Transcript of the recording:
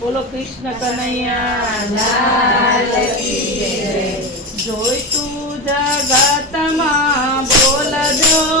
બોલો કૃષ્ણ કનૈયા જોઈતું જગતમાં બોલ જો